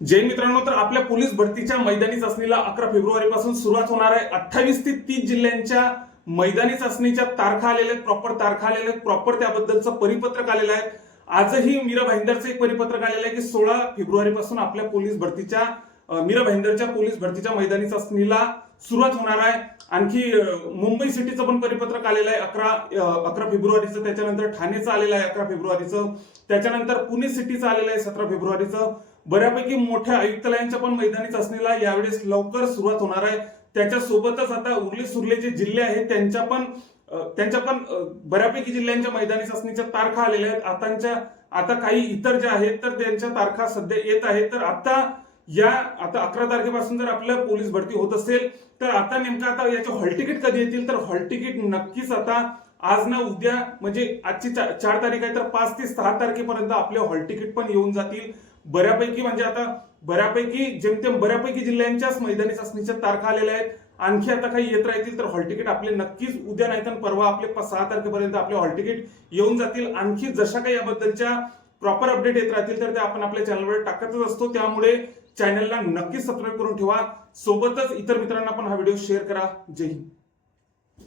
जय मित्रांनो, तर आपल्या पोलीस भरतीच्या मैदानी चाचणीला 11 फेब्रुवारी पासून सुरुवात होणार आहे। 28 ते 30 जिल्ह्यांच्या मैदानी चाचणीच्या तारखा आलेल्या आहेत, प्रॉपर तारखा आलेल्या आहेत, प्रॉपर त्याबद्दलचं परिपत्रक आलेलं आहे। आजही मीरा भाईंदरचं एक परिपत्रक आलेलं आहे की 16 फेब्रुवारी पासून आपल्या पोलीस भरतीच्या मीरा भाईंदरच्या पोलीस भरतीच्या मैदानी चाचणीला सुरुवात होणार आहे। आणखी मुंबई सिटीचं पण परिपत्रक आलेलं आहे 11 फेब्रुवारीचं, त्याच्यानंतर ठाणेचं आलेलं आहे 11 फेब्रुवारीचं, त्याच्यानंतर पुणे सिटीचं आलेलं आहे 17 फेब्रुवारीचं। बऱ्यापैकी मोठ्या आयुक्तालयांच्या पण मैदानी चाचणीला यावेळेस लवकर सुरुवात होणार आहे। त्याच्यासोबतच आता उरले सुरले जे जिल्हे आहेत त्यांच्या पण बऱ्यापैकी जिल्ह्यांच्या मैदानी चाचणीच्या तारखा आलेल्या आहेत। आता काही इतर जे आहेत तर त्यांच्या तारखा सध्या येत आहेत। तर आता 11 तारखेपासून जर आपल्या पोलीस भरती होत असेल तर आता नेमकं आता याचे हॉल तिकीट कधी येतील, तर हॉल तिकीट नक्कीच आता आज ना उद्या, म्हणजे आजची 4 तारीख आहे तर 5 ते 6 तारखेपर्यंत आपले हॉल तिकीट पण येऊन जातील। बऱ्यापैकी म्हणजे आता जेमतेम बऱ्यापैकी जिल्ह्यांच्याच मैदानी चाचणीच्या तारखा आलेल्या आहेत। आणखी आता काही येत राहतील तर हॉल तिकीट आपले नक्कीच उद्या नाही तर परवा आपले 6 तारखेपर्यंत आपले हॉल तिकीट येऊन जातील। आणखी जशा काही याबद्दलच्या प्रॉपर अपडेट येत राहतील तर ते आपण आपल्या चॅनलवर टाकतच असतो, त्यामुळे चॅनलला नक्कीच सबस्क्राईब करून ठेवा। सोबतच इतर मित्रांना पण हा व्हिडिओ शेअर करा। जय हिंद।